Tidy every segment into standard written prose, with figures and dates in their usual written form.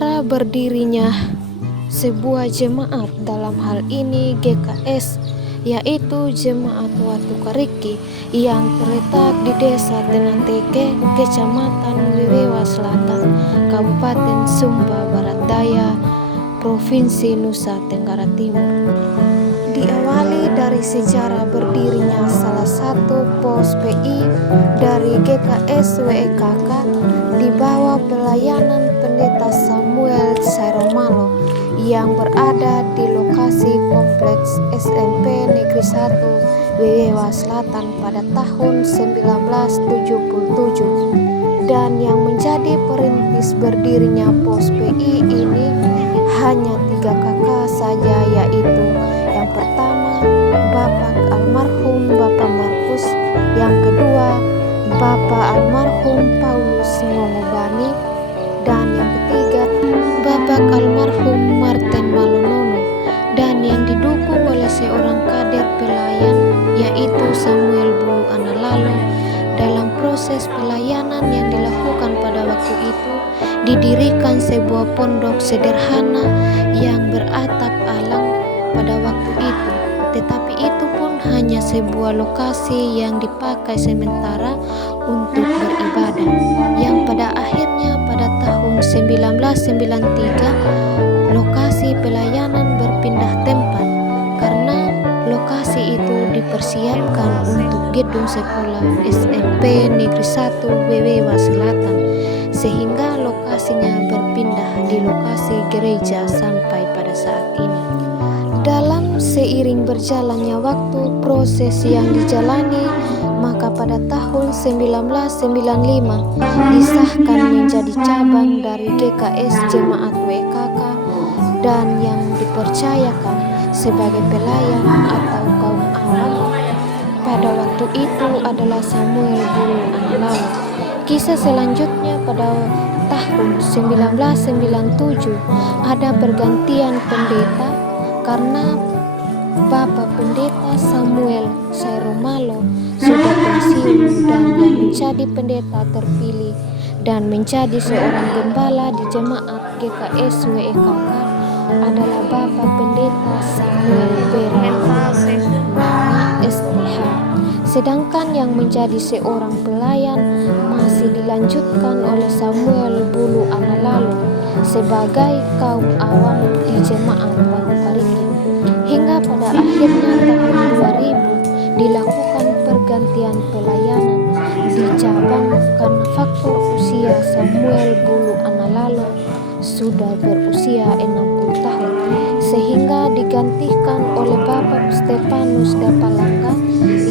Sejarah berdirinya sebuah jemaat, dalam hal ini GKS, yaitu Jemaat Watu Kariki, yang terletak di Desa Tenanteke, Kecamatan Wewewa Selatan, Kabupaten Sumba Barat Daya, Provinsi Nusa Tenggara Timur. Diawali dari sejarah berdirinya salah satu pos PI dari GKS WEKK di bawah pelayanan Pendeta Samuel Sairomalo yang berada di lokasi kompleks SMP Negeri 1 Wewewa Selatan pada tahun 1977, dan yang menjadi perintis berdirinya pos PI ini hanya 3 kakak saja, yaitu yang pertama Bapak almarhum Bapak Markus, yang kedua Bapak almarhum Paulus Ngongobani, dan yang ketiga Bapak almarhum Martin Malonono, dan yang didukung oleh seorang kader pelayan yaitu Samuel Bulu Analalo. Dalam proses pelayanan yang dilakukan pada waktu itu, didirikan sebuah pondok sederhana yang beratap alang pada waktu itu, tetapi itu pun hanya sebuah lokasi yang dipakai sementara untuk beribadah, yang pada akhirnya pada tahun 1993 lokasi pelayanan berpindah tempat karena lokasi itu dipersiapkan untuk gedung sekolah SMP Negeri 1 Wewewa Selatan, sehingga lokasinya berpindah di lokasi gereja sampai pada saat ini. Dalam seiring berjalannya waktu proses yang dijalani, maka pada tahun 1995 disahkan menjadi cabang dari GKS Jemaat WKK dan yang dipercayakan sebagai pelayan atau kaum awam pada waktu itu adalah Samuel Bulu Analalo. Kisah selanjutnya pada tahun 1997 ada pergantian pendeta karena Bapak Pendeta Samuel Sairomalo sudah pensiun, dan yang menjadi pendeta terpilih dan menjadi seorang gembala di jemaat GKS WEKK adalah Bapak Pendeta Samuel Bernama STH. Sedangkan yang menjadi seorang pelayan masih dilanjutkan oleh Samuel Bulu Analalo sebagai kaum awam di jemaat Watu Kariki, hingga pada akhirnya tahun 2000 dilakukan pergantian pelayanan di cabang karena faktor usia. Samuel Bulu Analalo sudah berusia 60 tahun sehingga digantikan oleh Bapak Stefanus Dapalaka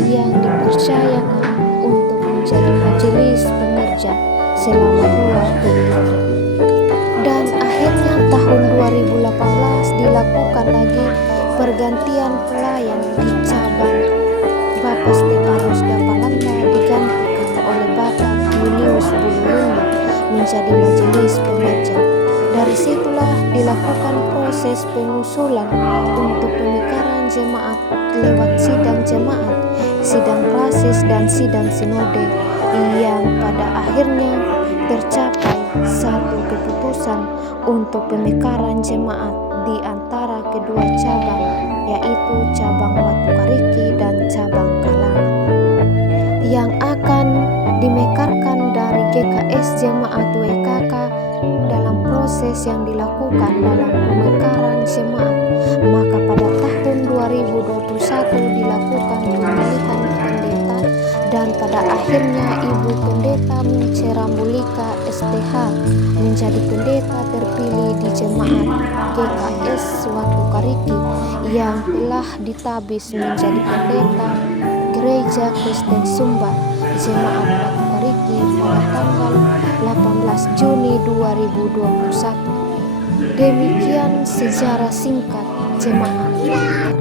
yang dipercayakan untuk menjadi majelis pengerja selama 2 periode. Dan akhirnya tahun 2018 dilakukan lagi pergantian pelayan di cabang. Bapak Stefanus Dapalaka digantikan oleh Bapak Julius Bululunga menjadi majelis pengerja. Dari situlah dilakukan proses pengusulan untuk pemekaran jemaat lewat sidang jemaat, sidang klasis, dan sidang sinode, yang pada akhirnya tercapai satu keputusan untuk pemekaran jemaat di antara kedua cabang, yaitu cabang Watu Kariki dan cabang Kalangan, yang akan dimekarkan dari GKS Jemaat WKK. Dalam proses yang dilakukan dalam pemekaran jemaat, maka pada tahun 2021 dilakukan pemilihan pendeta, dan pada akhirnya Ibu Pendeta Cerambulika STH menjadi pendeta terpilih di jemaat GKS Watu Kariki yang telah ditabis menjadi pendeta Gereja Kristen Sumba Jemaat Watu Kariki pada tanggal 18 Juni 2021. Demikian sejarah singkat Jemaat Watu Kariki.